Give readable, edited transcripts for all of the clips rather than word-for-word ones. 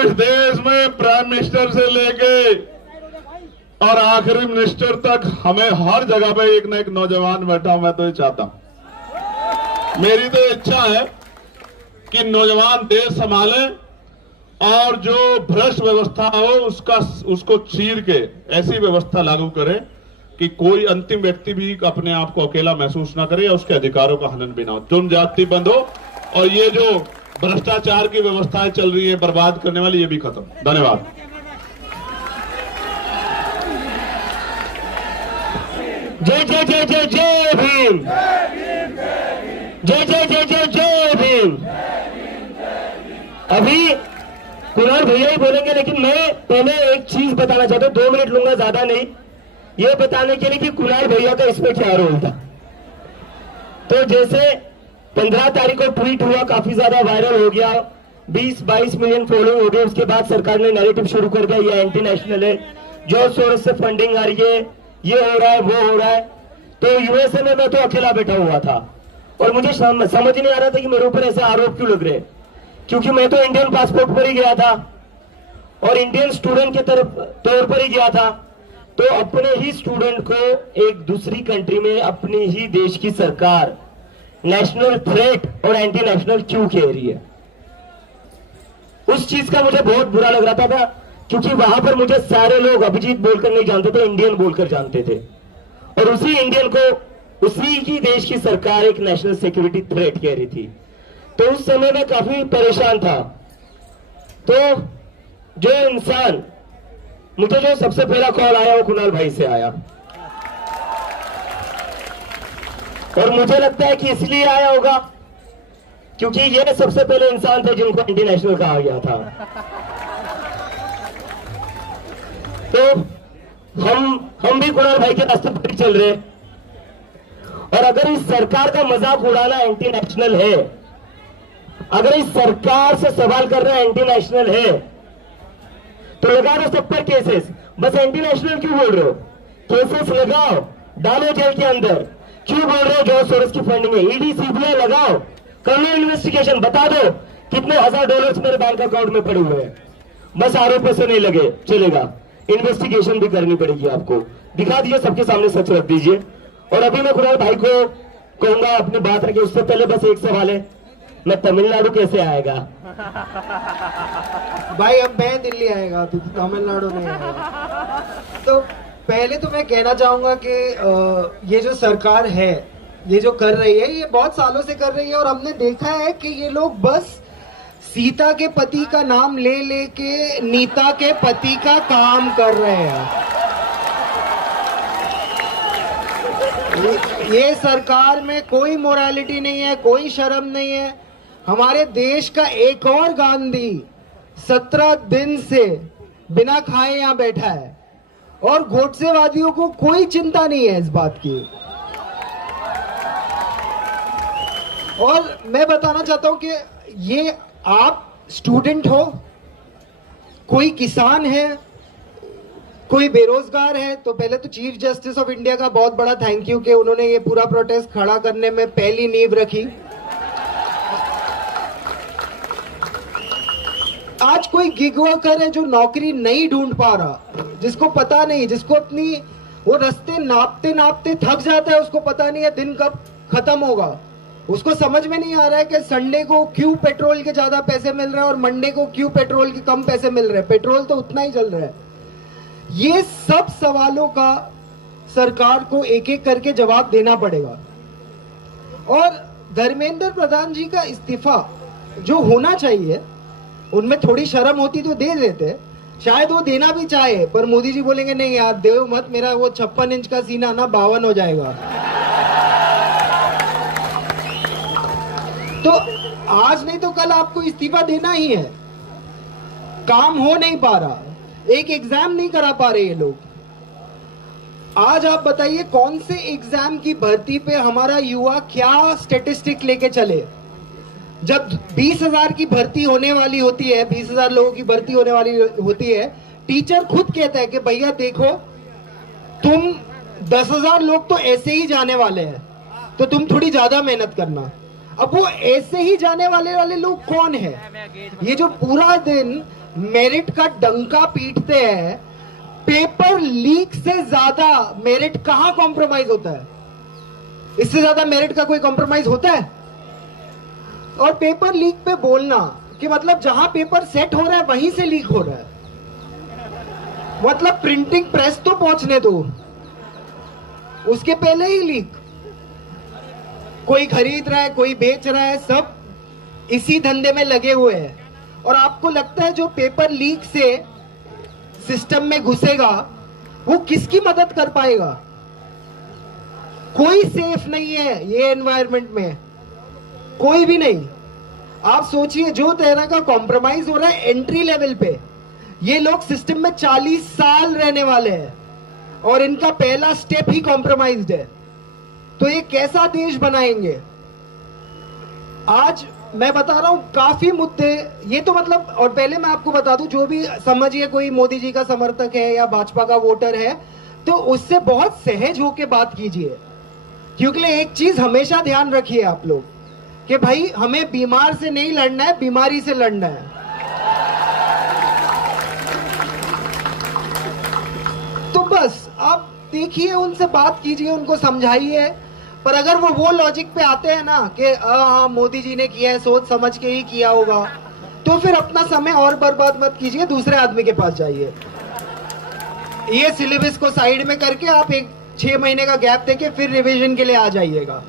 इस देश में प्राइम मिनिस्टर से लेके और आखिरी मिनिस्टर तक हमें हर जगह पे एक ना एक नौजवान बैठा हूं। मैं तो ये चाहता हूं, मेरी तो इच्छा है कि नौजवान देश संभाले और जो भ्रष्ट व्यवस्था हो उसको चीर के ऐसी व्यवस्था लागू करे कि कोई अंतिम व्यक्ति भी अपने आप को अकेला महसूस ना करे या उसके अधिकारों का हनन भी ना हो, तुम जाति बंद हो और ये जो भ्रष्टाचार की व्यवस्थाएं चल रही है बर्बाद करने वाली, ये भी खत्म। धन्यवाद। जय जय जय जय जय भीम, जय जय जय जय जय भीम। अभी कुणाल भैया ही बोलेंगे, लेकिन मैं पहले एक चीज बताना चाहता हूँ, 2 मिनट लूंगा, ज्यादा नहीं, ये बताने के लिए कि कुणाल भैया का इसमें क्या रोल था। तो जैसे 15 तारीख को ट्वीट हुआ, काफी ज्यादा वायरल हो गया, 20-22 मिलियन फॉलोइंग हो गए। उसके बाद सरकार ने नैरेटिव शुरू कर दिया, ये एंटी नेशनल है, जॉर्ज सोरोस से फंडिंग आ रही है, ये हो रहा है, वो हो रहा है। तो यूएसए में मैं तो अकेला बैठा हुआ था और मुझे समझ नहीं आ रहा था कि मेरे ऊपर ऐसे आरोप क्यों लग रहे, क्योंकि मैं तो इंडियन पासपोर्ट पर ही गया था और इंडियन स्टूडेंट के तौर पर ही गया था। तो अपने ही स्टूडेंट को एक दूसरी कंट्री में अपनी ही देश की सरकार नेशनल थ्रेट और एंटी नेशनल क्यों कह रही है, उस चीज का मुझे बहुत बुरा लग रहा था, क्योंकि वहां पर मुझे सारे लोग अभिजीत बोलकर नहीं जानते थे, इंडियन बोलकर जानते थे। और उसी इंडियन को उसी की देश की सरकार एक नेशनल सिक्योरिटी थ्रेट कह रही थी। तो उस समय मैं काफी परेशान था। तो जो इंसान, मुझे जो सबसे पहला कॉल आया वो कुणाल भाई से आया और मुझे लगता है कि इसलिए आया होगा क्योंकि ये सबसे पहले इंसान थे जिनको एंटी नेशनल कहा गया था। तो हम भी कुणाल भाई के रास्ते पर चल रहे, और अगर इस सरकार का मजाक उड़ाना एंटी नेशनल है, अगर इस सरकार से सवाल करना एंटी नेशनल है, तो लगा दो सब पर केसेस। बस एंटी नेशनल क्यों बोल रहे हो? केसेस लगाओ, डालो जेल के अंदर। क्यों बोल रहे हो जॉर्ज सोरोस की फंडिंग है? ईडी सीबीआई लगाओ, कर लो इन्वेस्टिगेशन, बता दो कितने $1000 मेरे बैंक अकाउंट में पड़े हुए हैं। बस आरोप से नहीं लगे चलेगा, इन्वेस्टिगेशन भी करनी पड़ेगी आपको। दिखा दीजिए, सबके सामने सच रख दीजिए। और अभी मैं कुणाल भाई को कहूंगा अपनी बात रखे, उससे पहले बस एक सवाल है, मैं तमिलनाडु कैसे आएगा? भाई अब मैं दिल्ली आएगा, तो तमिलनाडु नहीं आएगा। तो पहले तो मैं कहना चाहूंगा कि ये जो सरकार है, ये जो कर रही है, ये बहुत सालों से कर रही है और हमने देखा है कि ये लोग बस सीता के पति का नाम ले लेके नीता के पति का काम कर रहे हैं। ये सरकार में कोई मोरालिटी नहीं है, कोई शर्म नहीं है। हमारे देश का एक और गांधी 17 दिन से बिना खाए यहाँ बैठा है और गोडसेवादियों को कोई चिंता नहीं है इस बात की। और मैं बताना चाहता हूं कि ये आप स्टूडेंट हो, कोई किसान है, कोई बेरोजगार है, तो पहले तो चीफ जस्टिस ऑफ इंडिया का बहुत बड़ा थैंक यू कि उन्होंने ये पूरा प्रोटेस्ट खड़ा करने में पहली नींव रखी। आज कोई गिग वर्कर है जो नौकरी नहीं ढूंढ पा रहा, जिसको पता नहीं, जिसको अपनी वो रास्ते नापते नापते थक जाता है, उसको पता नहीं है दिन कब खत्म होगा, उसको समझ में नहीं आ रहा है कि संडे को क्यों पेट्रोल के ज्यादा पैसे मिल रहे हैं और मंडे को क्यों पेट्रोल के कम पैसे मिल रहे हैं, पेट्रोल तो उतना ही चल रहा है। ये सब सवालों का सरकार को एक एक करके जवाब देना पड़ेगा। और धर्मेंद्र प्रधान जी का इस्तीफा जो होना चाहिए, उनमें थोड़ी शर्म होती तो दे देते, शायद वो देना भी चाहे, पर मोदी जी बोलेंगे नहीं यार देव मत, मेरा वो 56 इंच का सीना ना 52 हो जाएगा। तो आज नहीं तो कल आपको इस्तीफा देना ही है। काम हो नहीं पा रहा, एक एग्जाम नहीं करा पा रहे ये लोग। आज आप बताइए कौन से एग्जाम की भर्ती पे हमारा युवा क्या स्टेटिस्टिक लेके चले? जब 20,000 की भर्ती होने वाली होती है, 20,000 लोगों की भर्ती होने वाली होती है, टीचर खुद कहता है कि भैया देखो तुम 10,000 लोग तो ऐसे ही जाने वाले हैं, तो तुम थोड़ी ज्यादा मेहनत करना। अब वो ऐसे ही जाने वाले लोग कौन है? ये जो पूरा दिन मेरिट का डंका पीटते हैं, पेपर लीक से ज्यादा मेरिट कहां कॉम्प्रोमाइज होता है? इससे ज्यादा मेरिट का कोई कॉम्प्रोमाइज होता है? और पेपर लीक पे बोलना कि मतलब जहां पेपर सेट हो रहा है वहीं से लीक हो रहा है, मतलब प्रिंटिंग प्रेस तो पहुंचने दो, उसके पहले ही लीक। कोई खरीद रहा है, कोई बेच रहा है, सब इसी धंधे में लगे हुए हैं। और आपको लगता है जो पेपर लीक से सिस्टम में घुसेगा वो किसकी मदद कर पाएगा? कोई सेफ नहीं है ये एनवायरनमेंट में, कोई भी नहीं। आप सोचिए जो तरह का कॉम्प्रोमाइज हो रहा है एंट्री लेवल पे, ये लोग सिस्टम में 40 साल रहने वाले हैं और इनका पहला स्टेप ही कॉम्प्रोमाइज्ड है, तो ये कैसा देश बनाएंगे? आज मैं बता रहा हूं काफी मुद्दे ये तो मतलब, और पहले मैं आपको बता दूं, जो भी समझिए कोई मोदी जी का समर्थक है या भाजपा का वोटर है तो उससे बहुत सहज होके बात कीजिए, क्योंकि एक चीज हमेशा ध्यान रखिए आप लोग कि भाई हमें बीमार से नहीं लड़ना है, बीमारी से लड़ना है। तो बस आप देखिए, उनसे बात कीजिए, उनको समझाइए। पर अगर वो लॉजिक पे आते हैं ना कि हाँ मोदी जी ने किया है, सोच समझ के ही किया होगा, तो फिर अपना समय और बर्बाद मत कीजिए, दूसरे आदमी के पास जाइए। ये सिलेबस को साइड में करके आप 6 महीने का गैप देके फिर रिवीजन के लिए आ जाइएगा।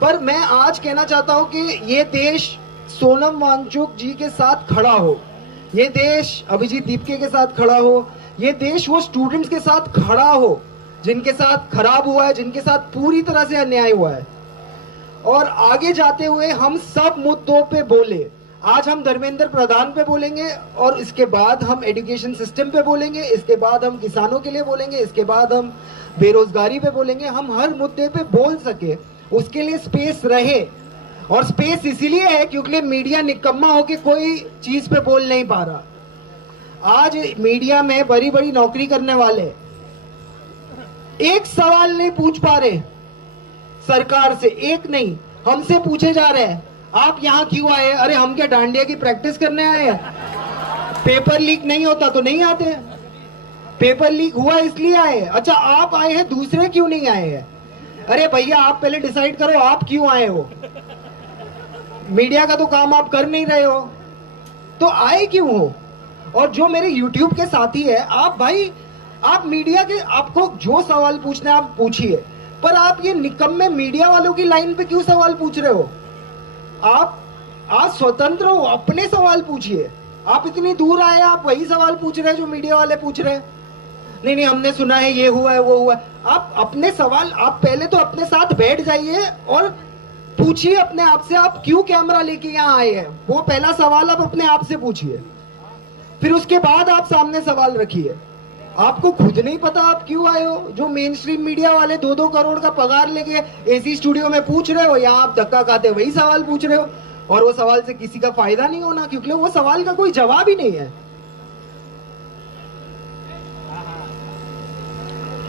पर मैं आज कहना चाहता हूं कि ये देश सोनम वांगचुक जी के साथ खड़ा हो, ये देश अभिजीत दीपके के साथ खड़ा हो, ये देश वो स्टूडेंट्स के साथ खड़ा हो जिनके साथ खराब हुआ है, जिनके साथ पूरी तरह से अन्याय हुआ है। और आगे जाते हुए हम सब मुद्दों पे बोले। आज हम धर्मेंद्र प्रधान पे बोलेंगे और इसके बाद हम एजुकेशन सिस्टम पे बोलेंगे, इसके बाद हम किसानों के लिए बोलेंगे, इसके बाद हम बेरोजगारी पे बोलेंगे। हम हर मुद्दे पे बोल सके उसके लिए स्पेस रहे, और स्पेस इसीलिए है क्योंकि मीडिया निकम्मा होके कोई चीज पे बोल नहीं पा रहा। आज मीडिया में बड़ी बड़ी नौकरी करने वाले एक सवाल नहीं पूछ पा रहे सरकार से, एक नहीं, हमसे पूछे जा रहे हैं आप यहाँ क्यों आए? अरे हम क्या डांडिया की प्रैक्टिस करने आए हैं? पेपर लीक नहीं होता तो नहीं आते, पेपर लीक हुआ इसलिए आए। अच्छा आप आए हैं, दूसरे क्यों नहीं आए हैं? अरे भैया आप पहले डिसाइड करो आप क्यों आए हो। मीडिया का तो काम आप कर नहीं रहे हो, तो आए क्यों हो? और जो मेरे YouTube के साथी है, आप भाई आप मीडिया के, आपको जो सवाल पूछना है आप पूछिए, पर आप ये निकम्मे मीडिया वालों की लाइन पे क्यों सवाल पूछ रहे हो? आप आज स्वतंत्र हो, अपने सवाल पूछिए। आप इतनी दूर आए, आप वही सवाल पूछ रहे हैं जो मीडिया वाले पूछ रहे हैं। नहीं नहीं हमने सुना है ये हुआ है वो हुआ है। आप अपने सवाल, आप पहले तो अपने साथ बैठ जाइए और पूछिए अपने आप से आप क्यों कैमरा लेके यहाँ आए हैं। वो पहला सवाल आप अपने आप से पूछिए, फिर उसके बाद आप सामने सवाल रखिए। आपको खुद नहीं पता आप क्यों आए हो। जो मेन स्ट्रीम मीडिया वाले 2-2 करोड़ का पगार लेके एसी स्टूडियो में पूछ रहे हो, यहाँ आप धक्का खाते वही सवाल पूछ रहे हो, और वो सवाल से किसी का फायदा नहीं होना, क्योंकि वो सवाल का कोई जवाब ही नहीं है।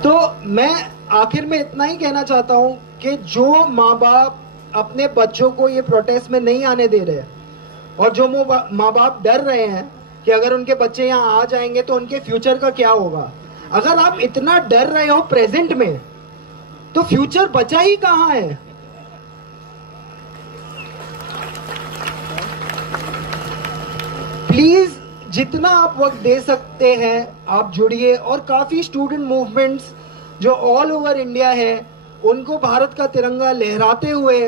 तो मैं आखिर में इतना ही कहना चाहता हूं कि जो माँ बाप अपने बच्चों को ये प्रोटेस्ट में नहीं आने दे रहे, और जो माँ बाप डर रहे हैं कि अगर उनके बच्चे यहाँ आ जाएंगे तो उनके फ्यूचर का क्या होगा, अगर आप इतना डर रहे हो प्रेजेंट में, तो फ्यूचर बचा ही कहां है। प्लीज जितना आप वक्त दे सकते हैं आप जुड़िए, और काफी स्टूडेंट मूवमेंट्स जो ऑल ओवर इंडिया है उनको भारत का तिरंगा लहराते हुए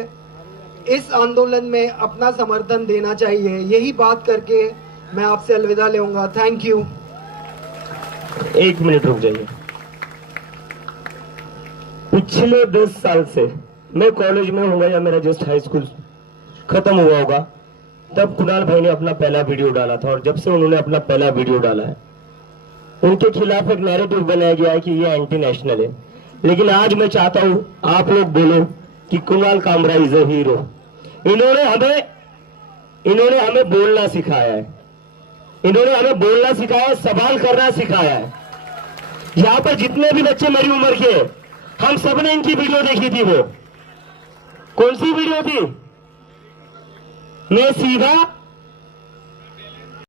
इस आंदोलन में अपना समर्थन देना चाहिए। यही बात करके मैं आपसे अलविदा लेऊंगा। Thank you. 1 मिनट रुक जाइए। पिछले 10 साल से मैं कॉलेज में हूँ या मेरा जस्ट हाई स्कूल खत्म हुआ होगा, तब कुणाल भाई ने अपना पहला वीडियो डाला था, और जब से उन्होंने अपना पहला वीडियो डाला है उनके खिलाफ एक नैरेटिव बनाया गया है कि ये एंटी नेशनल है। लेकिन आज मैं चाहता हूं आप लोग बोलो कि Kunal Kamra is a hero. इन्होंने हमें बोलना सिखाया है, इन्होंने हमें बोलना सिखाया है, सवाल करना सिखाया है। यहाँ पर जितने भी बच्चे मेरी उम्र के, हम सबने इनकी वीडियो देखी थी। वो कौन सी वीडियो थी? मैं सीधा